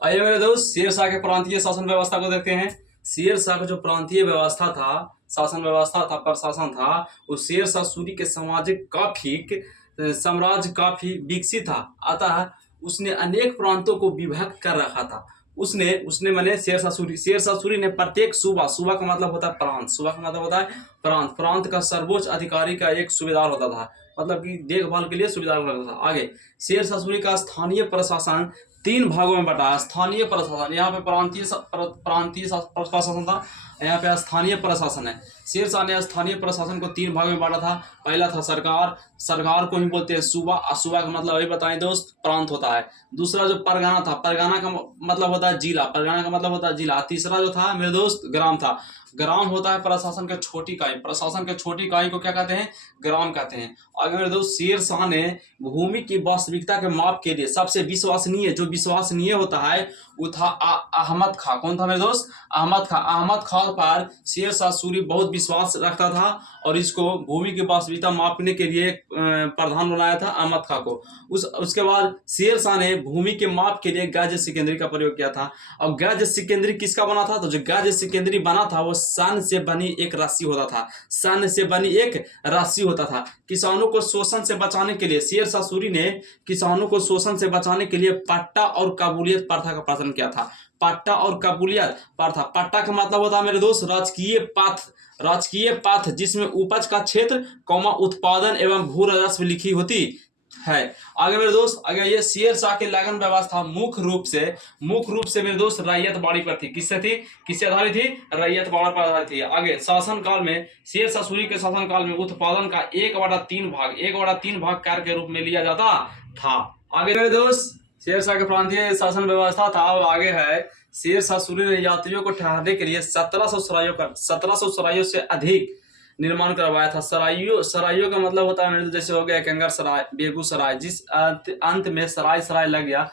आइए मेरे दोस्त, शेर शाह के प्रांतीय शासन व्यवस्था को देखते हैं। शेर शाह का जो प्रांतीय व्यवस्था था, शासन व्यवस्था था, प्रशासन था, वो शेर शाह सूरी के सामाजिक काफी साम्राज्य काफी विकसित था। अतः उसने अनेक प्रांतों को विभक्त कर रखा था। उसने उसने मैंने शेर शाह सूरी ने प्रत्येक सूबा, सूबा का मतलब होता है प्रांत, सूबा का मतलब होता है प्रांत, प्रांत का सर्वोच्च अधिकारी का एक सूबेदार होता था, मतलब कि देखभाल के लिए सूबेदार होता था। आगे शेर शाह सूरी का स्थानीय प्रशासन तीन भागों में बटा है। स्थानीय प्रशासन, यहाँ पे प्रांतीय प्रशासन था, यहाँ पे स्थानीय प्रशासन है। शेर शाह ने स्थानीय प्रशासन को तीन भागों में बांटा था। पहला था सरकार, सरकार को ही बोलते हैं सूबा, और सूबा का मतलब अभी बताएं दोस्त प्रांत होता है। दूसरा जो परगना था, परगना का मतलब होता है जिला, परगना का मतलब होता है जिला। तीसरा जो था मेरे दोस्त ग्राम था। ग्राम होता है प्रशासन के छोटी इकाई, प्रशासन के छोटी इकाई को क्या कहते हैं? ग्राम कहते हैं। आगे मेरे दोस्त शेर शाह ने भूमि की वास्तविकता के माप के लिए सबसे विश्वसनीय होता है वो था अहमद खां। कौन था मेरे दोस्त? अहमद खां। अहमद खां पर शेर शाह सूरी बहुत विश्वास रखता था और इसको भूमि की वास्तविकता मापने के लिए प्रधान बनाया था अहमद खां को। उसके बाद शेर शाह ने भूमि के माप के लिए गज सिकंदरी का प्रयोग किया था। और गज सिकंदरी किसका बना था? तो जो गज सिकंदरी बना था वो सन से बनी एक रस्सी होता था, सन से बनी एक रस्सी होता था। किसानों को शोषण से बचाने के लिए शेर शाह सूरी ने किसानों को शोषण से बचाने के लिए पट्टा और काबूलियत प्रथा का प्रचलन किया था। पट्टा और काबूलियत प्रथा, पट्टा का मतलब होता है मेरे दोस्त राजकीय पाठ जिसमें उपज का क्षेत्र, उत्पादन एवं भू राजस्व लिखी होती है। आगे मेरे दोस्त, अगर ये शेर शाह की लगन व्यवस्था मुख्य रूप से मेरे दोस्त रैयत बाड़ी पर थी। किससे आधारित थी? रैयत बाड़ी पर आधारित थी। आगे शासन काल में, शेर शाह सूरी के शासन काल में उत्पादन का 1/3 भाग कर के रूप में लिया जाता था। आगे मेरे दोस्त, शेर शाह के प्रांतीय शासन व्यवस्था था। और आगे है शेर शाह सूरी ने यात्रियों को ठहरने के लिए 1700 सरायों से अधिक निर्माण करवाया था। सराइयों का मतलब होता है मेरे दोस्त, जैसे हो गया कंगर सराय, बेगूसराय, जिस अंत में सराय लग गया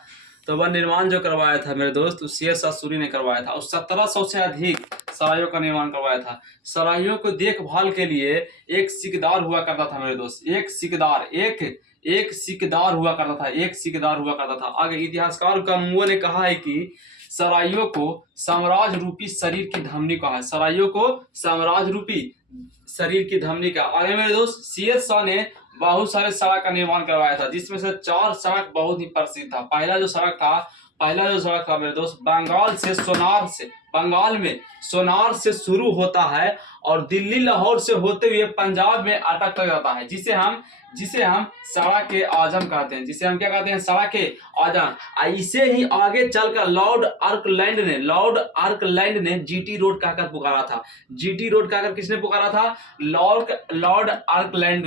तो वह निर्माण जो करवाया था मेरे दोस्त शेर शाह सूरी ने करवाया था। और 1700 से अधिक सरायों का निर्माण करवाया था। सरायों को देखभाल के लिए एक सिकदार हुआ करता था मेरे दोस्त, एक सिकदार हुआ करता था। आगे इतिहासकार कानूनों ने कहा है कि सराइयों को साम्राज्य रूपी शरीर की धमनी कहा है। सराइयों को साम्राज्य रूपी शरीर की धमनी का। आगे मेरे दोस्त, शेर शाह ने बहुत सारे सड़क का निर्माण करवाया था, जिसमें से 4 सड़क बहुत ही प्रसिद्ध था। पहला जो सड़क था मेरे दोस्त, बंगाल में सोनार से शुरू होता है और दिल्ली लाहौर से होते हुए पंजाब में अटक जाता है, जिसे हम सड़क के आजम कहते हैं, जिसे हम क्या कहते हैं? सड़क के आजम। इसे ही आगे चलकर लॉर्ड आर्कलैंड ने जीटी रोड कहकर पुकारा था। जीटी रोड कहकर किसने पुकारा था? लॉर्ड आर्कलैंड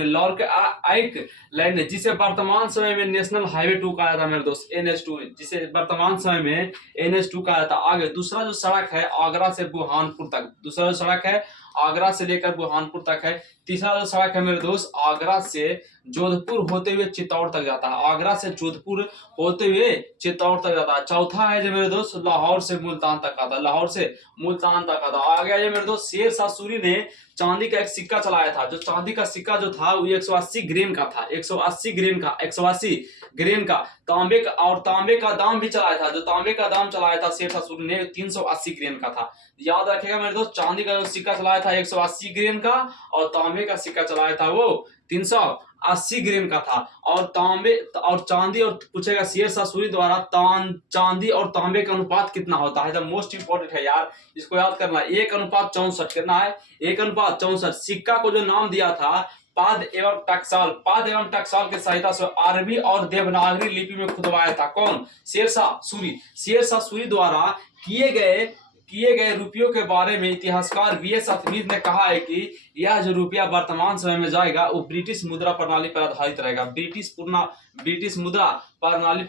ने, जिसे वर्तमान समय में नेशनल हाईवे 2 कहा था मेरे दोस्त, NH2, जिसे वर्तमान समय में NH2 कहा था। आगे दूसरा जो सड़क है आगरा से बुरहानपुर तक है। तीसरा जो सड़क है मेरे दोस्त आगरा से जोधपुर होते हुए चित्तौड़ तक जाता है। चौथा है जो मेरे दोस्त लाहौर से मुल्तान तक आता है। आ गया ये मेरे दोस्त, शेर शाह सूरी ने चांदी का एक सिक्का चलाया था। जो चांदी का सिक्का जो था वो 180 ग्रेन का था, 180 ग्रेन का। तांबे का दाम भी चलाया था। जो तांबे का दाम चलाया था शेर शाह सूरी ने 380 ग्रेन का था। याद रखिएगा मेरे दोस्त, चांदी का जो सिक्का चलाया था 180 ग्रेन का, और तांबे का सिक्का चलाया था वो 380 ग्रेन का था। और चांदी, और पूछेगा शेर शाह सूरी द्वारा चांदी और तांबे का अनुपात कितना होता है? द मोस्ट इंपॉर्टेंट है यार, इसको याद करना है। 1:64 कितना है? 1:64। सिक्का को जो नाम दिया था पाद एवं टकसाल की सहायता से अरबी और देवनागरी लिपि में खुदवाया था। कौन? शेर शाह सूरी द्वारा किए गए रुपयों के बारे में इतिहासकार VS अथमीद ने कहा है कि यह जो रुपया वर्तमान समय में जाएगा वो ब्रिटिश मुद्रा प्रणाली पर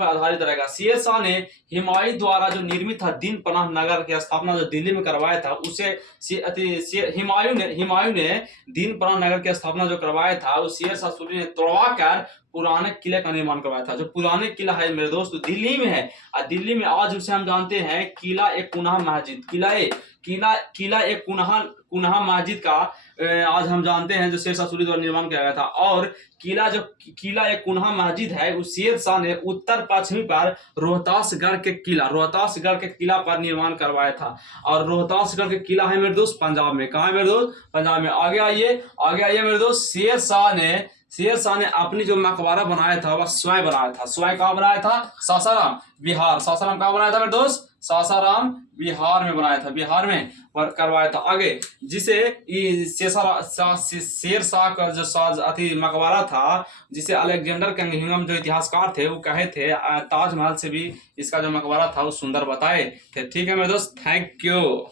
आधारित रहेगा। शेर शाह ने हुमायूं द्वारा जो निर्मित था दीन पनाह नगर की स्थापना जो दिल्ली में करवाया था, उसे हुमायूं ने दीन पनाह नगर की स्थापना जो करवाया था वो शेर शाह सूरी ने तोड़वा कर पुराने किले का निर्माण करवाया था। जो पुराने किला है मेरे दोस्त दिल्ली में है, और दिल्ली में आज उसे हम जानते हैं किला ए कुनहा मस्जिद का आज हम जानते हैं जो शेर शाह सूरी द्वारा निर्माण किया गया था। और किला एक कुन्हा मस्जिद है, उस शेर शाह ने उत्तर पश्चिमी पर रोहतासगढ़ के किला पर निर्माण करवाया था। और रोहतासगढ़ के किला है मेरे दोस्त पंजाब में। कहाँ है मेरे दोस्त? पंजाब में। आगे आइए मेरे दोस्त। शेर शाह ने अपनी जो मकबरा बनाया था वह स्वयं बनाया था। स्वयं कहाँ बनाया था? सासाराम बिहार। सासाराम कहाँ बनाया था मेरे दोस्त? सासाराम बिहार में बनाया था, बिहार में करवाया था। आगे जिसे शेर शाह का जो मकबरा था, जिसे अलेक्जेंडर कंगहिम जो इतिहासकार थे वो कहे थे ताजमहल से भी इसका जो मकबरा था वो सुंदर बताए थे। ठीक है मेरे दोस्त, थैंक यू।